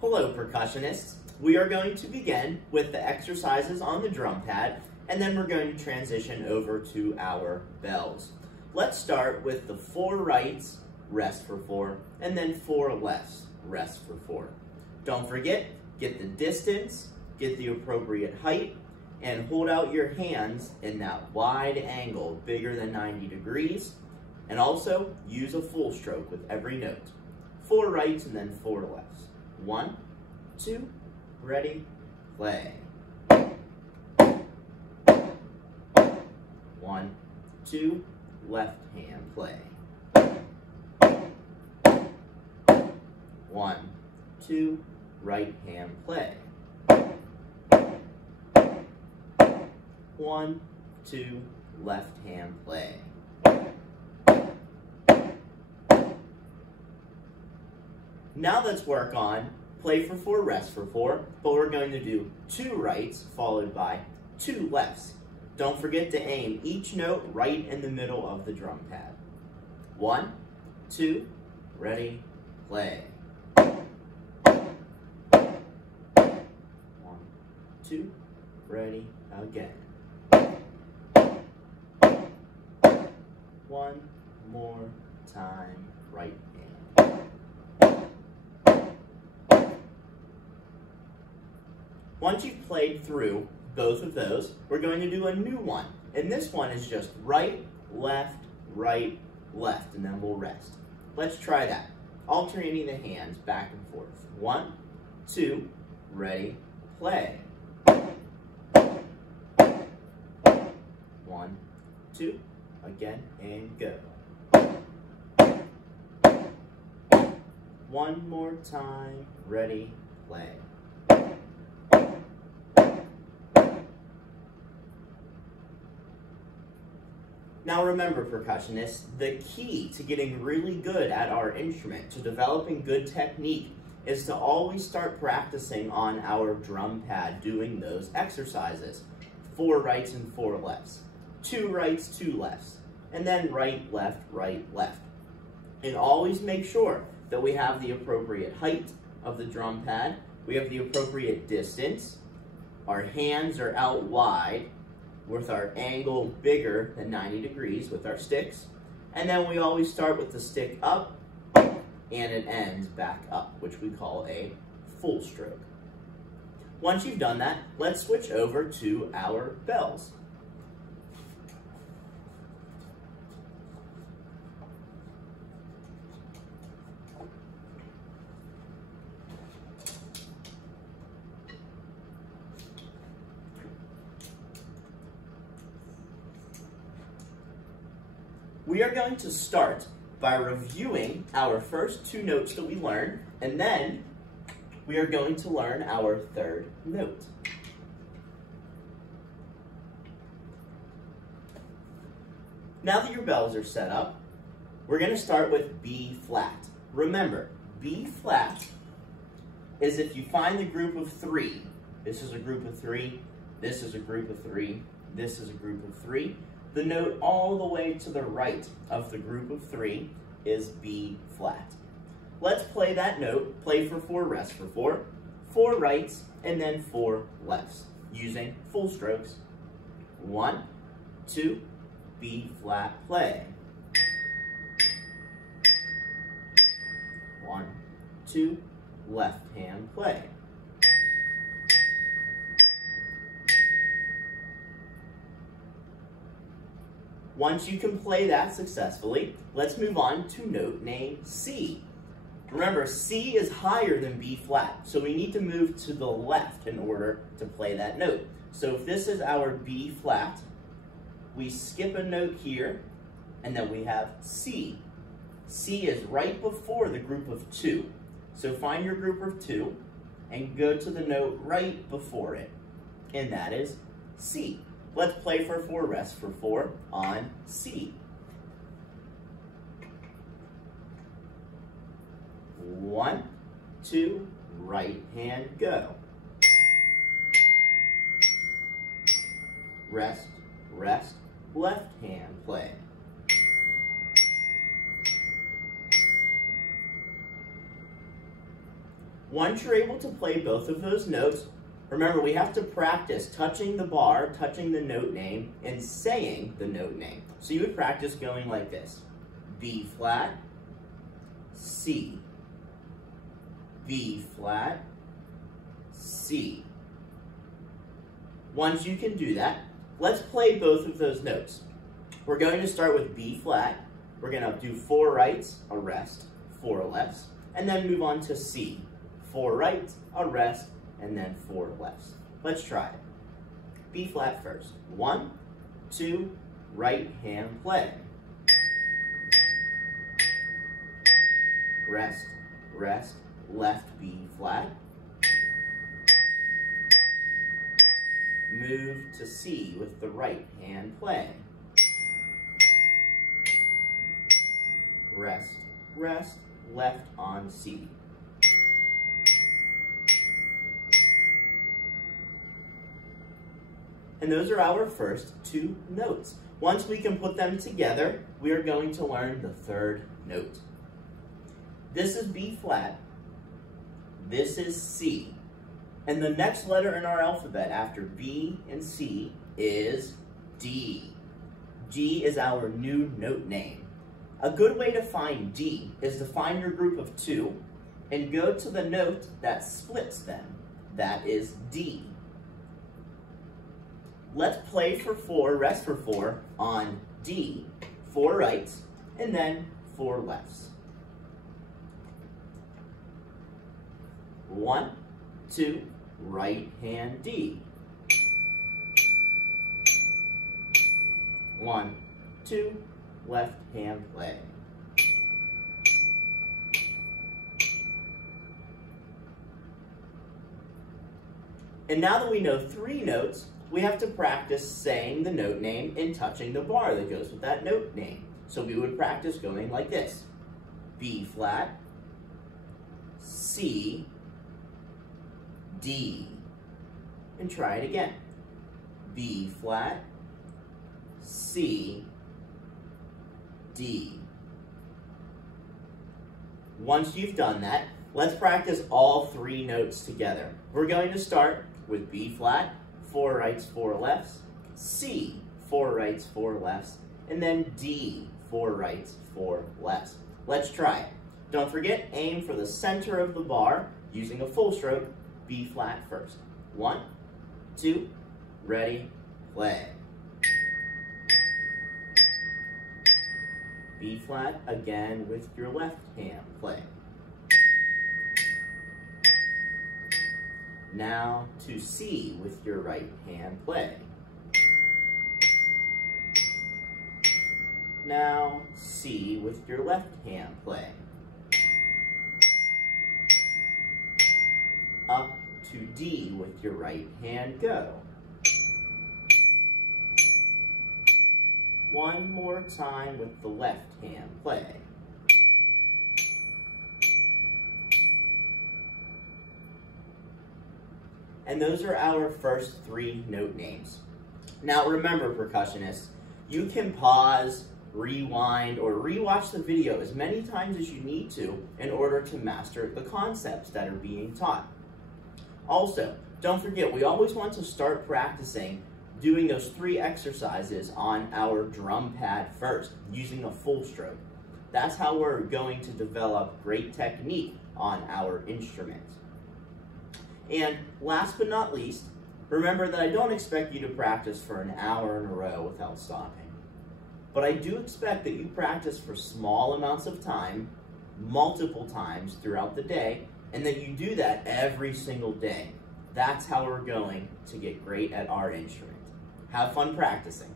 Hello, percussionists. We are going to begin with the exercises on the drum pad, and then we're going to transition over to our bells. Let's start with the 4 rights, rest for 4, and then 4 lefts, rest for 4. Don't forget, get the distance, get the appropriate height, and hold out your hands in that wide angle, bigger than 90 degrees, and also use a full stroke with every note. 4 rights and then 4 lefts. 1, 2, ready, play. 1, 2, left hand, play. 1, 2, right hand, play. 1, 2, left hand, play. Now let's work on play for 4, rest for 4, but we're going to do 2 rights followed by 2 lefts. Don't forget to aim each note right in the middle of the drum pad. 1, 2, ready, play. 1, 2, ready, again. 1 more time, right hand. Once you've played through both of those, we're going to do a new one. And this one is just right, left, and then we'll rest. Let's try that. Alternating the hands back and forth. 1, 2, ready, play. 1, 2, again, and go. 1 more time, ready, play. Now remember, percussionists, the key to getting really good at our instrument, to developing good technique, is to always start practicing on our drum pad doing those exercises. 4 rights and 4 lefts. 2 rights, 2 lefts. And then right, left, left. And always make sure that we have the appropriate height of the drum pad, we have the appropriate distance, our hands are out wide, with our angle bigger than 90 degrees with our sticks. And then we always start with the stick up and it ends back up, which we call a full stroke. Once you've done that, let's switch over to our bells. We are going to start by reviewing our first 2 notes that we learned, and then we are going to learn our 3rd note. Now that your bells are set up, we're going to start with B flat. Remember, B flat is if you find the group of 3. This is a group of 3, this is a group of 3, this is a group of 3. The note all the way to the right of the group of 3 is B flat. Let's play that note, play for 4, rest for 4, 4 rights, and then 4 lefts, using full strokes. 1, 2, B flat, play. 1, 2, left hand, play. Once you can play that successfully, let's move on to note name C. Remember, C is higher than B flat, so we need to move to the left in order to play that note. So if this is our B flat, we skip a note here, and then we have C. C is right before the group of 2. So find your group of 2 and go to the note right before it, and that is C. Let's play for 4, rest for 4 on C. 1, 2, right hand, go. Rest, rest, left hand, play. Once you're able to play both of those notes, remember we have to practice touching the bar, touching the note name, and saying the note name. So you would practice going like this. B flat, C, B flat, C. Once you can do that, let's play both of those notes. We're going to start with B flat. We're going to do 4 rights, a rest, 4 lefts, and then move on to C. 4 rights, a rest, and then 4 lefts. Let's try it. B flat first. 1, 2, right hand play. Rest, rest, left B flat. Move to C with the right hand play. Rest, rest, left on C. And those are our first 2 notes. Once we can put them together, we are going to learn the 3rd note. This is B flat, this is C, and the next letter in our alphabet after B and C is D. D is our new note name. A good way to find D is to find your group of 2 and go to the note that splits them. That is D. Let's play for 4, rest for 4 on D, 4 rights, and then 4 lefts. 1, 2, right hand D. 1, 2, left hand play. And now that we know 3 notes, we have to practice saying the note name and touching the bar that goes with that note name. So we would practice going like this. B flat, C, D. And try it again. B flat, C, D. Once you've done that, let's practice all 3 notes together. We're going to start with B flat, 4 rights, 4 lefts, C, 4 rights, 4 lefts, and then D, 4 rights, 4 lefts. Let's try it. Don't forget, aim for the center of the bar using a full stroke. B flat first. 1, 2, ready, play. B flat again with your left hand play. Now to C with your right hand play. Now C with your left hand play. Up to D with your right hand go. One more time with the left hand play. And those are our first 3 note names. Now remember, percussionists, you can pause, rewind, or rewatch the video as many times as you need to in order to master the concepts that are being taught. Also, don't forget, we always want to start practicing doing those 3 exercises on our drum pad first, using a full stroke. That's how we're going to develop great technique on our instrument. And last but not least, remember that I don't expect you to practice for an hour in a row without stopping. But I do expect that you practice for small amounts of time, multiple times throughout the day, and that you do that every single day. That's how we're going to get great at our instrument. Have fun practicing.